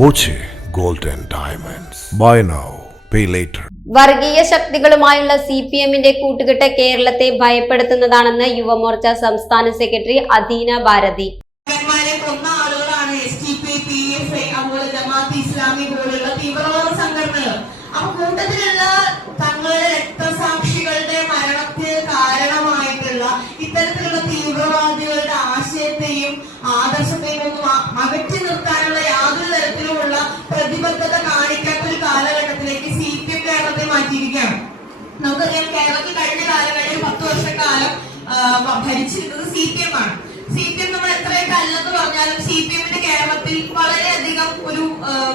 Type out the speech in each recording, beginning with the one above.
Boche gold and diamonds. Buy now, pay later. വർഗീയ ശക്തികളുമായുള്ള CPM-ന്റെ കൂട്ടുകെട്ട് കേരളത്തെ ഭയപ്പെടുത്തുന്നതാണെന്ന് യുവമോർച്ച സംസ്ഥാന സെക്രട്ടറി അദീന ഭാരതി. ഇസ്ലാമി പോലുള്ള തീവ്രവാദ സംഘടനകൾ കൂട്ടത്തിലുള്ള തങ്ങളുടെ രക്തസാക്ഷികളുടെ മരണത്തിന് കാരണമായിട്ടുള്ള ഇത്തരത്തിലുള്ള തീവ്രവാദികളുടെ ആശയത്തെയും ആദർശത്തെയും ഒന്നും അകറ്റി നിർത്താനുള്ള യാതൊരു തരത്തിലുമുള്ള പ്രതിബദ്ധത കാണിക്കാത്ത ഒരു കാലഘട്ടത്തിലേക്ക് CPM കേരളത്തെ മാറ്റിയിരിക്കുകയാണ്. നമുക്കറിയാം, കേരളത്തിൽ കഴിഞ്ഞ കാലങ്ങളിൽ 10 വർഷക്കാലം ഭരിച്ചിരുന്നത് CPM ആണ്. CPM നമ്മൾ എത്രയൊക്കെ അല്ലെന്ന് പറഞ്ഞാലും CPM-ന്റെ കേരളത്തിൽ വളരെയധികം ഒരു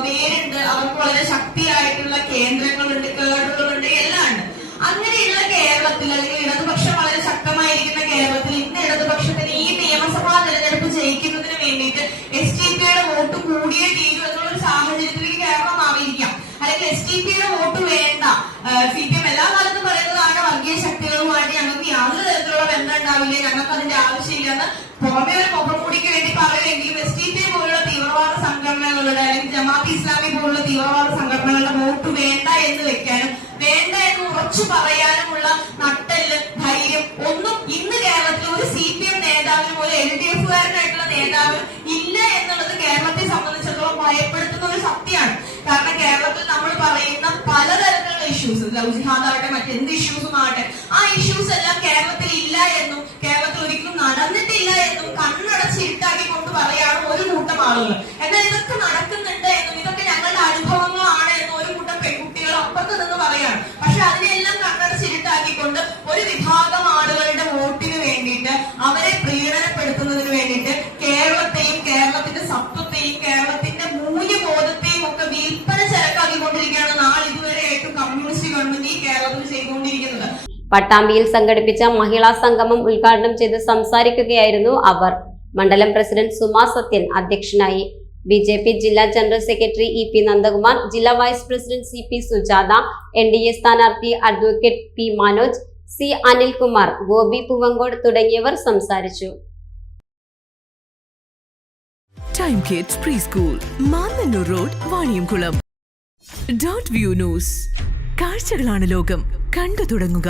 വേരുണ്ട്. അവർക്ക് വളരെ ശക്തിയായിട്ടുള്ള കേന്ദ്രങ്ങളുണ്ട്, കേഡറുകളുണ്ട്, എല്ലാം ഉണ്ട്. അങ്ങനെയുള്ള കേരളത്തിൽ, അല്ലെങ്കിൽ ഇടതുപക്ഷം വളരെ ശക്തമായിരിക്കുന്ന കേരളത്തിൽ ഇന്ന് ഇടതുപക്ഷത്തിന് ഈ നിയമസഭാ തെരഞ്ഞെടുപ്പ് ജയിക്കുന്നതിന് വേണ്ടിയിട്ട് STPയുടെ വോട്ട് കൂടിയേ തീരൂ എന്നുള്ളൊരു സാഹചര്യത്തിലേക്ക് കേരളം മാറിയിരിക്കാം. അല്ലെങ്കിൽ STPയുടെ വോട്ട് വേണ്ട, CPM എല്ലാ കാലത്തും പറയുന്നതാണ് വർഗീയ ശക്തികളുമായിട്ട് ഞങ്ങൾക്ക് യാതൊരു തരത്തിലുള്ള ബന്ധം ഉണ്ടാവില്ല, ഞങ്ങൾക്ക് അതിന്റെ ആവശ്യമില്ലെന്ന് പുറമെ ഒരു മുഖംമൂടിക്ക് വേണ്ടി പറയുമെങ്കിലും STPI പോലുള്ള തീവ്രവാദ സംഘടനകളുടെ, അല്ലെങ്കിൽ ജമാഅത്ത് ഇസ്ലാമി പോലുള്ള തീവ്രവാദ സംഘടനകളുടെ വോട്ട് വേണ്ട എന്ന് വെക്കാനും വേണ്ട എന്ന് ഉറച്ചു പറയാനുമുള്ള നട്ടെല്ല്, ധൈര്യം ഒന്നും ഇന്ന് കേരളത്തിൽ ഒരു CPM നേതാവിനും ഒരു LDF-കാരനായിട്ടുള്ള നേതാവിനും ഇല്ല എന്നുള്ളത് കേരളത്തെ സംബന്ധിച്ചിടത്തോളം ഭയപ്പെടുത്തുന്ന ഒരു സത്യമാണ്. കാരണം കേരളത്തിൽ നമ്മൾ പറയുന്ന പലതരത്തിലുള്ള ഇഷ്യൂസ്, ലവ് ജിഹാദാവട്ടെ, മറ്റെന്ത് ഇഷ്യൂസും ആകട്ടെ, ആ ഇഷ്യൂസ് എല്ലാം കേരളത്തിൽ ഇല്ല എന്നും കേരളത്തിൽ ഒരിക്കലും നടന്നിട്ടില്ല എന്നും കണ്ണടച്ചിരുട്ടാക്കി കൊണ്ട് പറയാണ് ഒരു കൂട്ടം ആളുകൾ. എന്നാൽ ഇതൊക്കെ നടക്കുന്നുണ്ട് എന്നും ഇതൊക്കെ ഞങ്ങളുടെ അനുഭവങ്ങളാണ് എന്നും ഒരു കൂട്ടം പെൺകുട്ടികൾ അപ്പുറത്ത് നിന്ന് പറയാണ്. പക്ഷെ അതിനെല്ലാം കണ്ണടച്ചിരുട്ടാക്കിക്കൊണ്ട് ഒരു വിഭാഗം ആളുകളുടെ വോട്ടിന് വേണ്ടിയിട്ട്, അവരെ പ്രീണനപ്പെടുത്തുന്നതിന് വേണ്ടിയിട്ട് കേരളത്തെയും കേരളത്തിന്റെ സത്വത്തെയും കേരളത്തിന്റെ മൂല്യബോധത്തെയും ഒക്കെ വിൽപ്പന ചരക്കാക്കിക്കൊണ്ടിരിക്കുകയാണ് നാളിതുവരെയായിട്ടും കമ്മ്യൂണിസ്റ്റ് ഗവൺമെന്റ് ഈ കേരളത്തിൽ ചെയ്തുകൊണ്ടിരിക്കുന്നത്. പട്ടാമ്പിയിൽ സംഘടിപ്പിച്ച മഹിളാ സംഗമം ഉദ്ഘാടനം ചെയ്ത് സംസാരിക്കുകയായിരുന്നു അവർ. മണ്ഡലം പ്രസിഡന്റ് സുമാ സത്യൻ അധ്യക്ഷനായി. BJP ജില്ലാ ജനറൽ സെക്രട്ടറി EP നന്ദകുമാർ, ജില്ലാ vice president CP Sujatha, NDA സ്ഥാനാർത്ഥി advocate P Manoj, C Anilkumar, Gopi Poovancode തുടങ്ങിയവർ സംസാരിച്ചു. Time kids pre school, Mannannoor road, Vaniyamkulam. .view news, കാഴ്ചകളാണ് ലോകം, കണ്ടു തുടങ്ങുക.